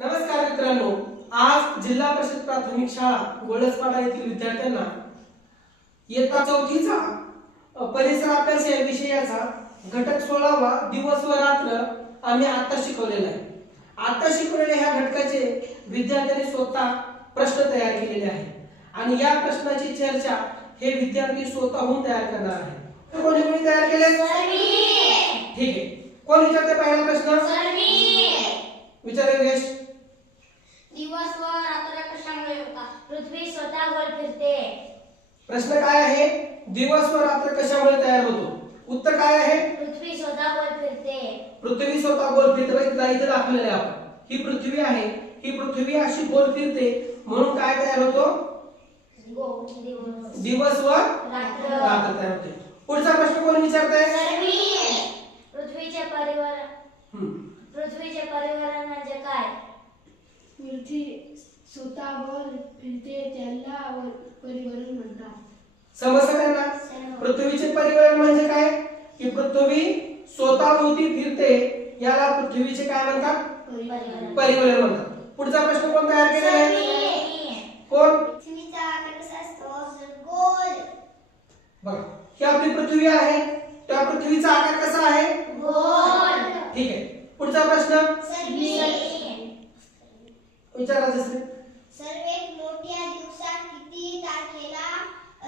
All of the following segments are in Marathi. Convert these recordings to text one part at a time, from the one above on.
नमस्कार मित्रांनो, आज जिल्हा परिषद प्राथमिक शाळा गोळसपाडा येथील विद्यार्थ्यांना इयत्ता 4थीचा परिसर अभ्यास या विषयाचा घटक 16वा दिवस व रात्र आम्ही आता शिकवलेला आहे. आता शिकवलेल्या ह्या घटकाचे विद्यार्थ्यांनी स्वतः प्रश्न तयार केलेले आहेत आणि या प्रश्नाची चर्चा हे विद्यार्थी स्वतःहून तयार करणार आहेत. तर कोणी कोणी तयार केले? ठीक आहे. कोण विचारते पहिला प्रश्न? विचार योगेश. दिवस व रात्र कशामुळे होता? पृथ्वी स्वतः गोल फिरते. प्रश्न काय आहे? दिवस व रात्र कशामुळे तयार होतो? उत्तर काय आहे? पृथ्वी स्वतः गोल फिरते. पृथ्वी स्वतः गोल फिरते. इथे दाखवलेले आहे आपण. ही पृथ्वी आहे. ही पृथ्वी अशी गोल फिरते म्हणून काय तयार होतो? दिवस व रात्र तयार होते. पुढचा प्रश्न कोण विचारतंय? पृथ्वीचे परिवरण म्हणजे काय? पृथ्वी स्वतः गोल फिरते त्याला परिवरण म्हणतात. समजलं त्यांना? पृथ्वीचे परिवरण म्हणजे काय? की पृथ्वी स्वतःभोवती फिरते याला पृथ्वीचे काय म्हणतात? परिवरण म्हणतात. पुढचा प्रश्न कोण तयार केलेला आहे? कोण? पृथ्वीचा आकार कसा असतो? गोल. बघा, ही आपली पृथ्वी आहे. त्या पृथ्वीचा आकार कसा आहे? गोल. ठीक आहे. पुढचा प्रश्न विचारा. सर्वात मोठ्या दिवसात किती तारखेला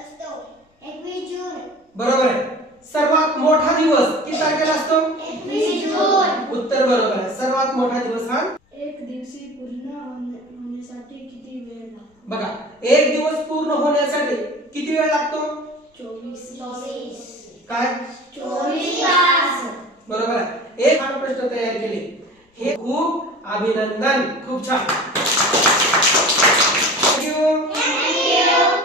असतो? 21 जून. बरोबर आहे. सर्वात मोठा दिवस किती तारखेला असतो? 21 जून. उत्तर बरोबर आहे. सर्वात मोठा दिवस हा एक दिवशी पूर्ण होण्यासाठी किती वेळ लागतो? बघा, एक दिवस पूर्ण होण्यासाठी किती वेळ लागतो? 24. काय? 24 तास. बरोबर आहे. एक प्रश्न तयार केले. हे खूप अभिनंदन. खूप छान.